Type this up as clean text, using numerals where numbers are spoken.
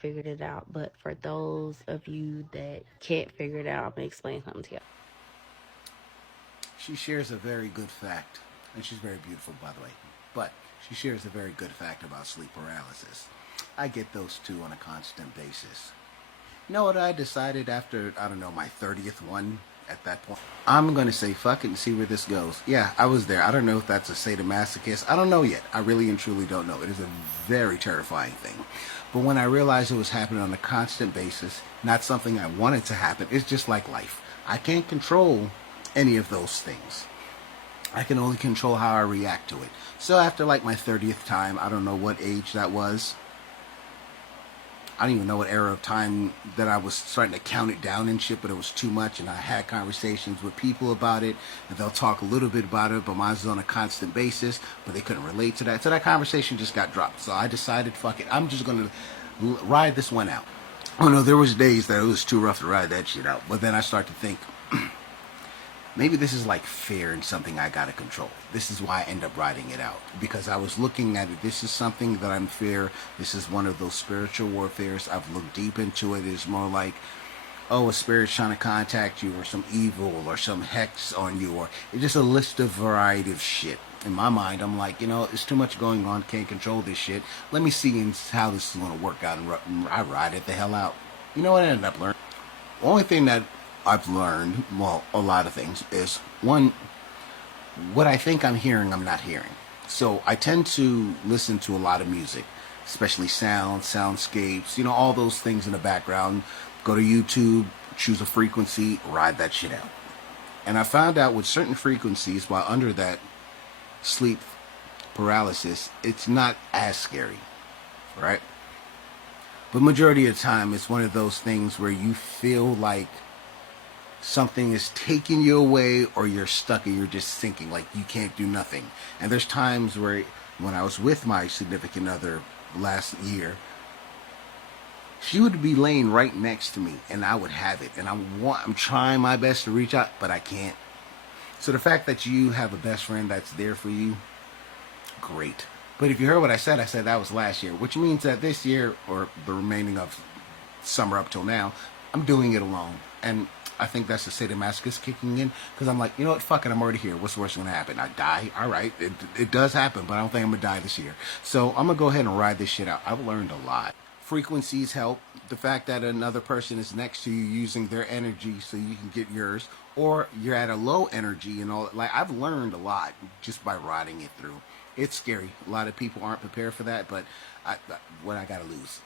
figured it out. But for those of you that can't figure it out, I'm gonna explain something to you. She shares a very good fact, and she's very beautiful, by the way. But she shares a very good fact about sleep paralysis. I get those two on a constant basis. You know what I decided after, I don't know, my 30th one at that point? I'm going to say fuck it and see where this goes. Yeah, I was there. I don't know if that's a sadomasochist. I don't know yet. I really and truly don't know. It is a very terrifying thing. But when I realized it was happening on a constant basis, not something I wanted to happen, it's just like life. I can't control any of those things. I can only control how I react to it. So after like my 30th time, I don't know what age that was. I don't even know what era of time that I was starting to count it down and shit, but it was too much, and I had conversations with people about it, and they'll talk a little bit about it, but mine was on a constant basis, but they couldn't relate to that. So that conversation just got dropped. So I decided, fuck it, I'm just gonna ride this one out. Oh no, there was days that it was too rough to ride that shit out, but then I start to think, maybe this is like fear and something I gotta control. This is why I end up writing it out. Because I was looking at it, this is something that I'm fear. This is one of those spiritual warfares. I've looked deep into it. It's more like, oh, a spirit's trying to contact you, or some evil, or some hex on you, or it's just a list of variety of shit. In my mind, I'm like, you know, it's too much going on, can't control this shit. Let me see how this is gonna work out, and I ride it the hell out. You know what I ended up learning? The only thing that I've learned, well, a lot of things, is one, what I think I'm hearing, I'm not hearing. So I tend to listen to a lot of music, especially soundscapes, you know, all those things in the background. Go to YouTube, choose a frequency, ride that shit out. And I found out with certain frequencies, while under that sleep paralysis, it's not as scary, right? But majority of the time, it's one of those things where you feel like something is taking you away, or you're stuck and you're just sinking, like you can't do nothing. And there's times where, when I was with my significant other last year, she would be laying right next to me and I would have it, and I'm trying my best to reach out, but I can't. So the fact that you have a best friend that's there for you, great. But if you heard what I said that was last year, which means that this year, or the remaining of summer up till now, I'm doing it alone. And I think that's the sadomasochist kicking in, because I'm like, you know what, fuck it, I'm already here. What's the worst going to happen? I die? All right, it does happen, but I don't think I'm going to die this year. So I'm going to go ahead and ride this shit out. I've learned a lot. Frequencies help. The fact that another person is next to you using their energy so you can get yours, or you're at a low energy and all. Like, I've learned a lot just by riding it through. It's scary. A lot of people aren't prepared for that, but what I got to lose?